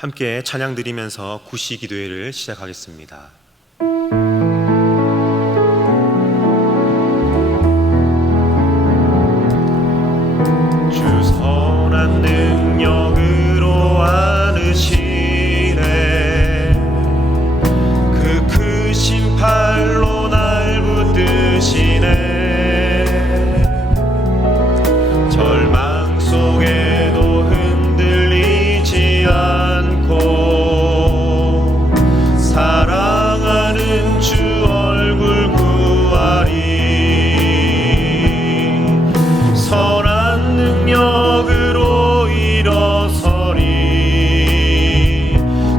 함께 찬양 드리면서 구시 기도회를 시작하겠습니다. 주 선한 능력으로 안으시네. 그 크신 팔로 날 붙드시네. 절망 속에도 흔들리지 않고 사랑하는 주 얼굴 구하리. 선한 능력으로 일어서리.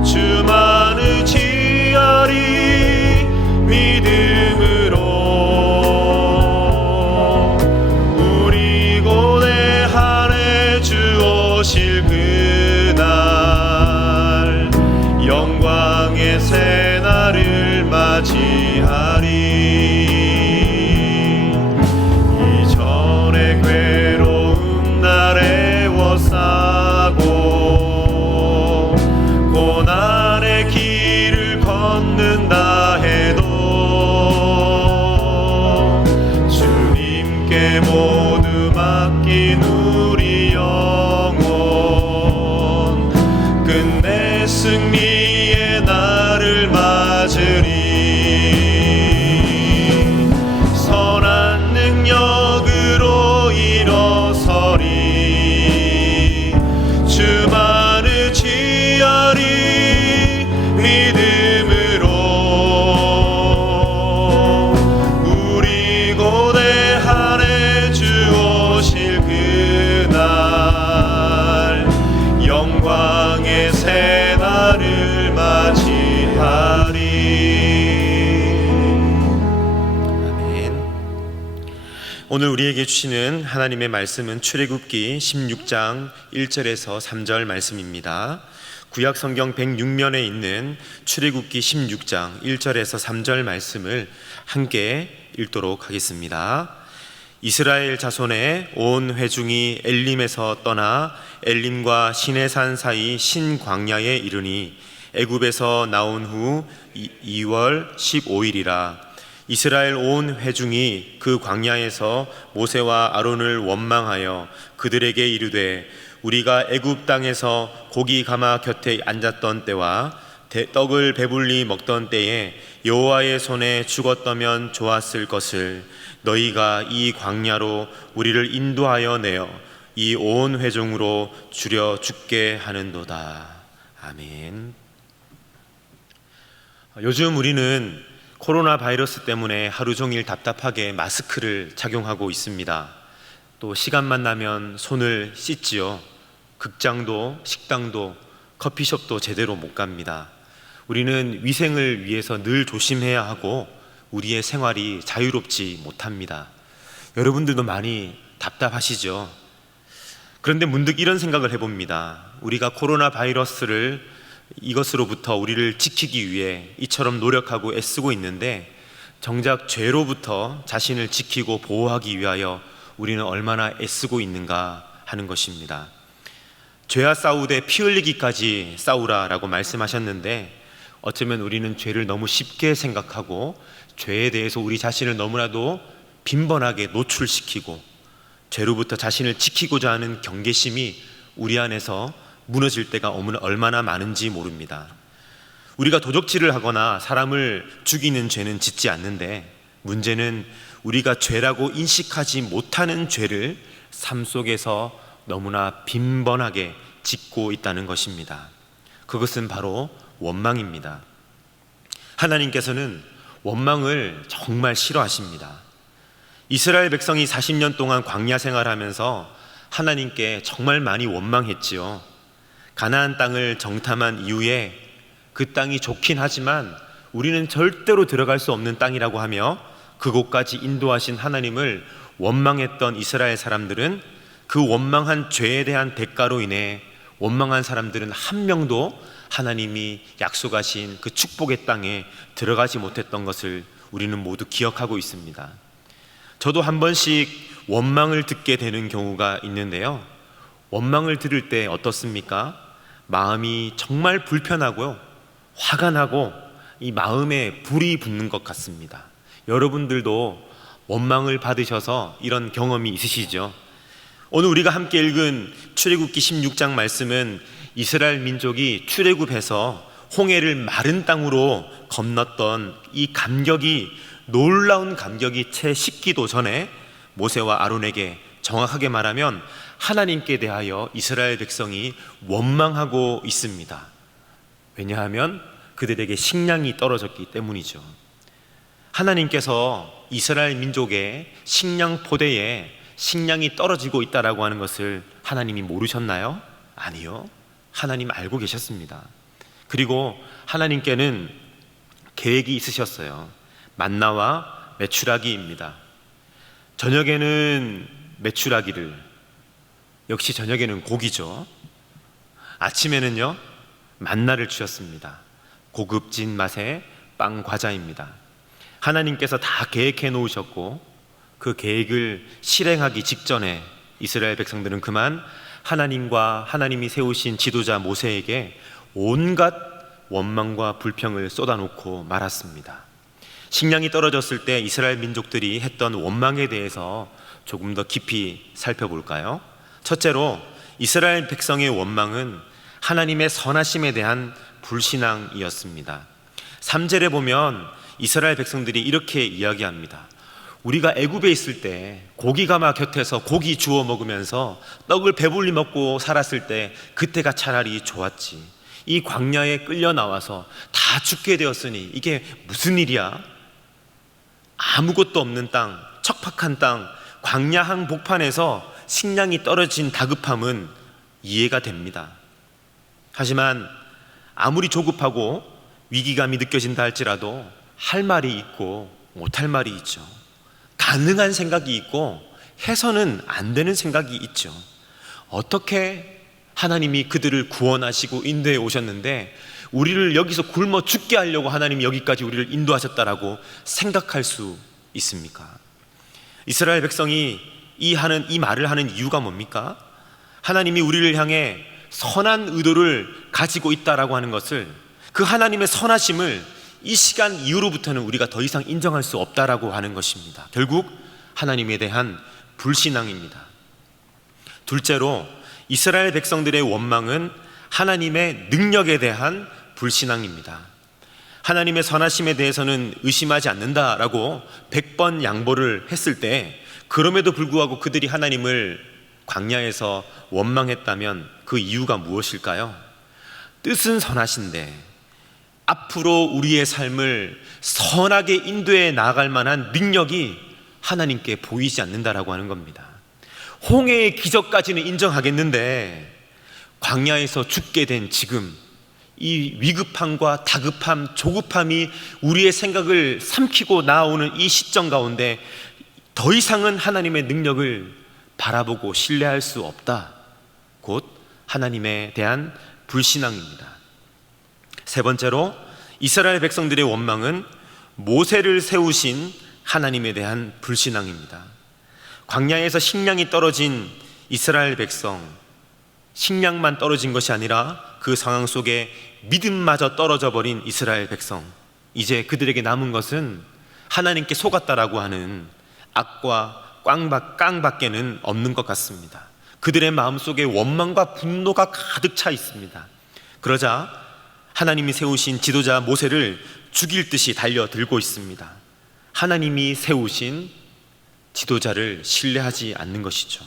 주만 의지하리. 믿음으로 우리 고대 한해 주 오실 그날 영광의 새날을 맞이하리. 이전의 괴로움 날 애워싸고 고난의 길을 걷는다 해도 주님께 모두 맡긴 우리 영혼 끝내 승리의 날을 맞으리. 선한 능력으로 일어서리. 주만 의지하리. 믿음으로 우리 고대 한해 주 오실 그날 영광의 새날을 맞이하리. 아멘. 오늘 우리에게 주시는 하나님의 말씀은 출애굽기 16장 1절에서 3절 말씀입니다. 구약 성경 106면에 있는 출애굽기 16장 1절에서 3절 말씀을 함께 읽도록 하겠습니다. 이스라엘 자손의 온 회중이 엘림에서 떠나 엘림과 시내산 사이 신광야에 이르니 애굽에서 나온 후 2월 15일이라. 이스라엘 온 회중이 그 광야에서 모세와 아론을 원망하여 그들에게 이르되 우리가 애굽 땅에서 고기 가마 곁에 앉았던 때와 떡을 배불리 먹던 때에 여호와의 손에 죽었다면 좋았을 것을 너희가 이 광야로 우리를 인도하여 내어 이 온 회중으로 줄여 죽게 하는도다. 아멘. 요즘 우리는 코로나 바이러스 때문에 하루 종일 답답하게 마스크를 착용하고 있습니다. 또 시간만 나면 손을 씻지요. 극장도 식당도 커피숍도 제대로 못 갑니다. 우리는 위생을 위해서 늘 조심해야 하고 우리의 생활이 자유롭지 못합니다. 여러분들도 많이 답답하시죠? 그런데 문득 이런 생각을 해봅니다. 우리가 코로나 바이러스를 이것으로부터 우리를 지키기 위해 이처럼 노력하고 애쓰고 있는데 정작 죄로부터 자신을 지키고 보호하기 위하여 우리는 얼마나 애쓰고 있는가 하는 것입니다. 죄와 싸우되 피 흘리기까지 싸우라라고 말씀하셨는데 어쩌면 우리는 죄를 너무 쉽게 생각하고 죄에 대해서 우리 자신을 너무나도 빈번하게 노출시키고 죄로부터 자신을 지키고자 하는 경계심이 우리 안에서 무너질 때가 얼마나 많은지 모릅니다. 우리가 도적질을 하거나 사람을 죽이는 죄는 짓지 않는데 문제는 우리가 죄라고 인식하지 못하는 죄를 삶 속에서 너무나 빈번하게 짓고 있다는 것입니다. 그것은 바로 원망입니다. 하나님께서는 원망을 정말 싫어하십니다. 이스라엘 백성이 40년 동안 광야 생활하면서 하나님께 정말 많이 원망했지요. 가나안 땅을 정탐한 이후에 그 땅이 좋긴 하지만 우리는 절대로 들어갈 수 없는 땅이라고 하며 그곳까지 인도하신 하나님을 원망했던 이스라엘 사람들은 그 원망한 죄에 대한 대가로 인해 원망한 사람들은 한 명도 하나님이 약속하신 그 축복의 땅에 들어가지 못했던 것을 우리는 모두 기억하고 있습니다. 저도 한 번씩 원망을 듣게 되는 경우가 있는데요, 원망을 들을 때 어떻습니까? 마음이 정말 불편하고요, 화가 나고 이 마음에 불이 붙는 것 같습니다. 여러분들도 원망을 받으셔서 이런 경험이 있으시죠? 오늘 우리가 함께 읽은 출애굽기 16장 말씀은 이스라엘 민족이 출애굽해서 홍해를 마른 땅으로 건넜던 이 감격이, 놀라운 감격이 채 식기도 전에 모세와 아론에게 정확하게 말하면 하나님께 대하여 이스라엘 백성이 원망하고 있습니다. 왜냐하면 그들에게 식량이 떨어졌기 때문이죠. 하나님께서 이스라엘 민족의 식량 포대에 식량이 떨어지고 있다라고 하는 것을 하나님이 모르셨나요? 아니요, 하나님 알고 계셨습니다. 그리고 하나님께는 계획이 있으셨어요. 만나와 메추라기입니다. 저녁에는 메추라기를, 역시 저녁에는 고기죠. 아침에는요, 만나를 주셨습니다. 고급진 맛의 빵 과자입니다. 하나님께서 다 계획해 놓으셨고 그 계획을 실행하기 직전에 이스라엘 백성들은 그만 하나님과 하나님이 세우신 지도자 모세에게 온갖 원망과 불평을 쏟아놓고 말았습니다. 식량이 떨어졌을 때 이스라엘 민족들이 했던 원망에 대해서 조금 더 깊이 살펴볼까요? 첫째로, 이스라엘 백성의 원망은 하나님의 선하심에 대한 불신앙이었습니다. 3절에 보면 이스라엘 백성들이 이렇게 이야기합니다. 우리가 애굽에 있을 때 고기가마 곁에서 고기 주워 먹으면서 떡을 배불리 먹고 살았을 때 그때가 차라리 좋았지. 이 광야에 끌려 나와서 다 죽게 되었으니 이게 무슨 일이야? 아무것도 없는 땅, 척박한 땅, 광야 한복판에서 식량이 떨어진 다급함은 이해가 됩니다. 하지만 아무리 조급하고 위기감이 느껴진다 할지라도 할 말이 있고 못할 말이 있죠. 가능한 생각이 있고 해서는 안 되는 생각이 있죠. 어떻게 하나님이 그들을 구원하시고 인도해 오셨는데 우리를 여기서 굶어 죽게 하려고 하나님이 여기까지 우리를 인도하셨다라고 생각할 수 있습니까? 이스라엘 백성이 이 말을 하는 이유가 뭡니까? 하나님이 우리를 향해 선한 의도를 가지고 있다라고 하는 것을, 그 하나님의 선하심을 이 시간 이후로부터는 우리가 더 이상 인정할 수 없다라고 하는 것입니다. 결국 하나님에 대한 불신앙입니다. 둘째로, 이스라엘 백성들의 원망은 하나님의 능력에 대한 불신앙입니다. 하나님의 선하심에 대해서는 의심하지 않는다라고 100번 양보를 했을 때, 그럼에도 불구하고 그들이 하나님을 광야에서 원망했다면 그 이유가 무엇일까요? 뜻은 선하신데 앞으로 우리의 삶을 선하게 인도해 나아갈 만한 능력이 하나님께 보이지 않는다라고 하는 겁니다. 홍해의 기적까지는 인정하겠는데 광야에서 죽게 된 지금 이 위급함과 다급함, 조급함이 우리의 생각을 삼키고 나오는 이 시점 가운데 더 이상은 하나님의 능력을 바라보고 신뢰할 수 없다. 곧 하나님에 대한 불신앙입니다. 세 번째로, 이스라엘 백성들의 원망은 모세를 세우신 하나님에 대한 불신앙입니다. 광야에서 식량이 떨어진 이스라엘 백성, 식량만 떨어진 것이 아니라 그 상황 속에 믿음마저 떨어져 버린 이스라엘 백성, 이제 그들에게 남은 것은 하나님께 속았다라고 하는 악과 깡밖에는 없는 것 같습니다. 그들의 마음속에 원망과 분노가 가득 차 있습니다. 그러자 하나님이 세우신 지도자 모세를 죽일 듯이 달려들고 있습니다. 하나님이 세우신 지도자를 신뢰하지 않는 것이죠.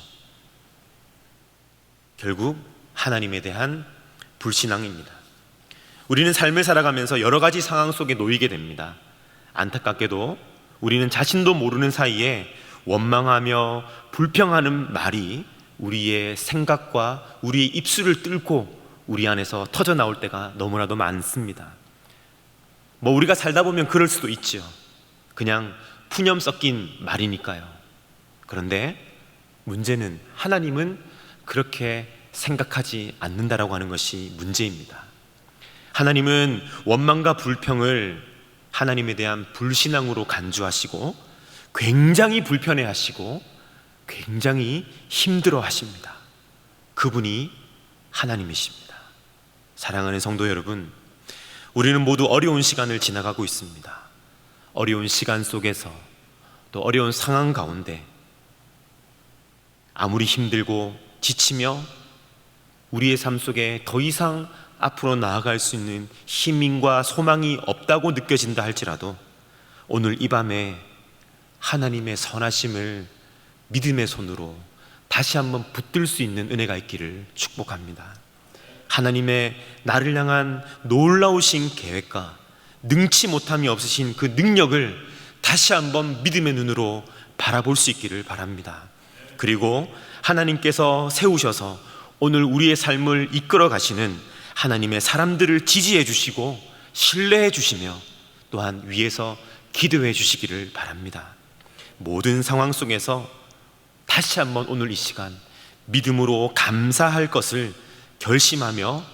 결국 하나님에 대한 불신앙입니다. 우리는 삶을 살아가면서 여러 가지 상황 속에 놓이게 됩니다. 안타깝게도 우리는 자신도 모르는 사이에 원망하며 불평하는 말이 우리의 생각과 우리의 입술을 뚫고 우리 안에서 터져 나올 때가 너무나도 많습니다. 우리가 살다 보면 그럴 수도 있죠. 그냥 푸념 섞인 말이니까요. 그런데 문제는 하나님은 그렇게 생각하지 않는다라고 하는 것이 문제입니다. 하나님은 원망과 불평을 하나님에 대한 불신앙으로 간주하시고 굉장히 불편해하시고 굉장히 힘들어하십니다. 그분이 하나님이십니다. 사랑하는 성도 여러분, 우리는 모두 어려운 시간을 지나가고 있습니다. 어려운 시간 속에서 또 어려운 상황 가운데 아무리 힘들고 지치며 우리의 삶 속에 더 이상 앞으로 나아갈 수 있는 힘과 소망이 없다고 느껴진다 할지라도 오늘 이 밤에 하나님의 선하심을 믿음의 손으로 다시 한번 붙들 수 있는 은혜가 있기를 축복합니다. 하나님의 나를 향한 놀라우신 계획과 능치 못함이 없으신 그 능력을 다시 한번 믿음의 눈으로 바라볼 수 있기를 바랍니다. 그리고 하나님께서 세우셔서 오늘 우리의 삶을 이끌어 가시는 하나님의 사람들을 지지해 주시고 신뢰해 주시며 또한 위에서 기도해 주시기를 바랍니다. 모든 상황 속에서 다시 한번 오늘 이 시간 믿음으로 감사할 것을 결심하며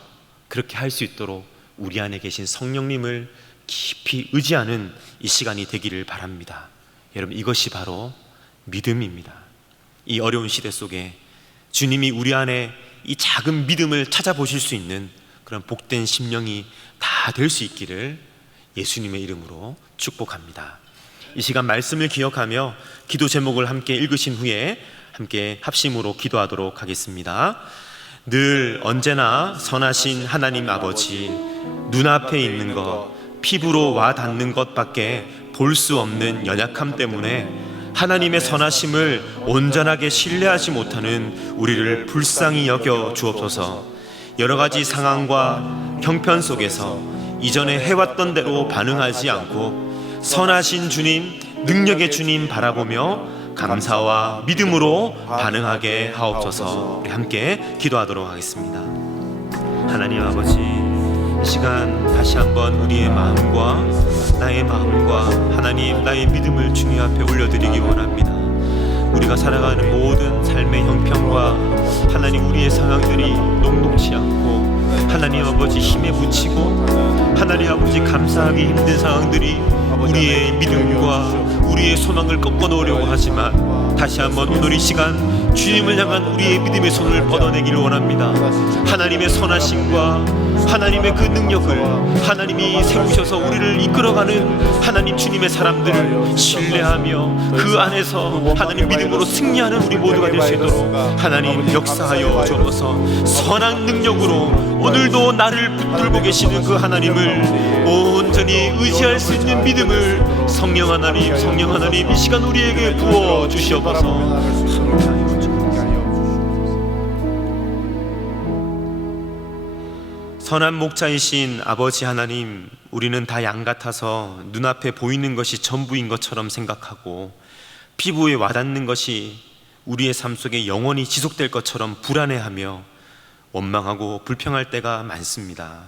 그렇게 할 수 있도록 우리 안에 계신 성령님을 깊이 의지하는 이 시간이 되기를 바랍니다. 여러분, 이것이 바로 믿음입니다. 이 어려운 시대 속에 주님이 우리 안에 이 작은 믿음을 찾아보실 수 있는 그런 복된 심령이 다 될 수 있기를 예수님의 이름으로 축복합니다. 이 시간 말씀을 기억하며 기도 제목을 함께 읽으신 후에 함께 합심으로 기도하도록 하겠습니다. 늘 언제나 선하신 하나님 아버지, 눈앞에 있는 것, 피부로 와 닿는 것밖에 볼 수 없는 연약함 때문에 하나님의 선하심을 온전하게 신뢰하지 못하는 우리를 불쌍히 여겨 주옵소서. 여러 가지 상황과 형편 속에서 이전에 해왔던 대로 반응하지 않고 선하신 주님, 능력의 주님 바라보며 감사와 믿음으로 반응하게 하옵소서. 우리 함께 기도하도록 하겠습니다. 하나님 아버지, 이 시간 다시 한번 우리의 마음과 나의 마음과 하나님 나의 믿음을 주님 앞에 올려드리기 원합니다. 우리가 살아가는 모든 삶의 형편과 하나님 우리의 상황들이 녹록치 않고 하나님 아버지 힘에 부치고 하나님 아버지 감사하기 힘든 상황들이 우리의 믿음과 우리의 소망을 꺾어놓으려고 하지만 다시 한번 오늘 이 시간 주님을 향한 우리의 믿음의 손을 뻗어내기를 원합니다. 하나님의 선하심과 하나님의 그 능력을 하나님이 세우셔서 우리를 이끌어가는 하나님 주님의 사람들을 신뢰하며 그 안에서 하나님 믿음으로 승리하는 우리 모두가 될 수 있도록 하나님 역사하여 주옵소서. 선한 능력으로 오늘도 나를 붙들고 계시는 그 하나님을 온전히 의지할 수 있는 믿음을 성령 하나님 이 시간 우리에게 부어 주시옵소서. 선한 목자이신 아버지 하나님, 우리는 다 양 같아서 눈앞에 보이는 것이 전부인 것처럼 생각하고 피부에 와닿는 것이 우리의 삶 속에 영원히 지속될 것처럼 불안해하며 원망하고 불평할 때가 많습니다.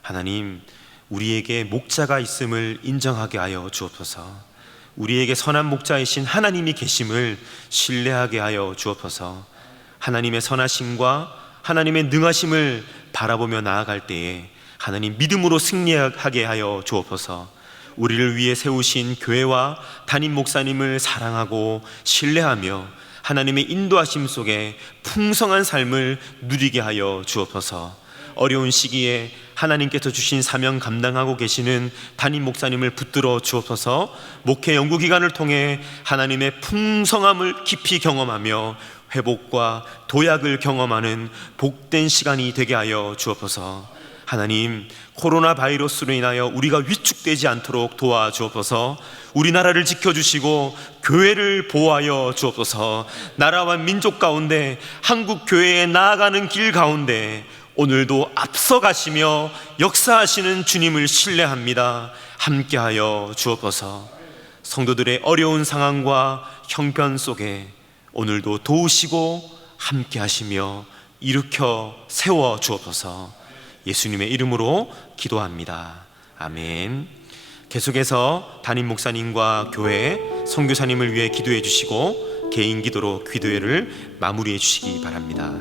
하나님, 우리에게 목자가 있음을 인정하게 하여 주옵소서. 우리에게 선한 목자이신 하나님이 계심을 신뢰하게 하여 주옵소서. 하나님의 선하심과 하나님의 능하심을 바라보며 나아갈 때에 하나님 믿음으로 승리하게 하여 주옵소서. 우리를 위해 세우신 교회와 담임 목사님을 사랑하고 신뢰하며 하나님의 인도하심 속에 풍성한 삶을 누리게 하여 주옵소서. 어려운 시기에 하나님께서 주신 사명 감당하고 계시는 담임 목사님을 붙들어 주옵소서. 목회 연구기간을 통해 하나님의 풍성함을 깊이 경험하며 회복과 도약을 경험하는 복된 시간이 되게 하여 주옵소서. 하나님, 코로나 바이러스로 인하여 우리가 위축되지 않도록 도와주옵소서. 우리나라를 지켜주시고 교회를 보호하여 주옵소서. 나라와 민족 가운데 한국 교회에 나아가는 길 가운데 오늘도 앞서가시며 역사하시는 주님을 신뢰합니다. 함께하여 주옵소서. 성도들의 어려운 상황과 형편 속에 오늘도 도우시고 함께하시며 일으켜 세워 주옵소서. 예수님의 이름으로 기도합니다. 아멘. 계속해서 담임 목사님과 교회 선교사님을 위해 기도해 주시고 개인 기도로 기도회를 마무리해 주시기 바랍니다.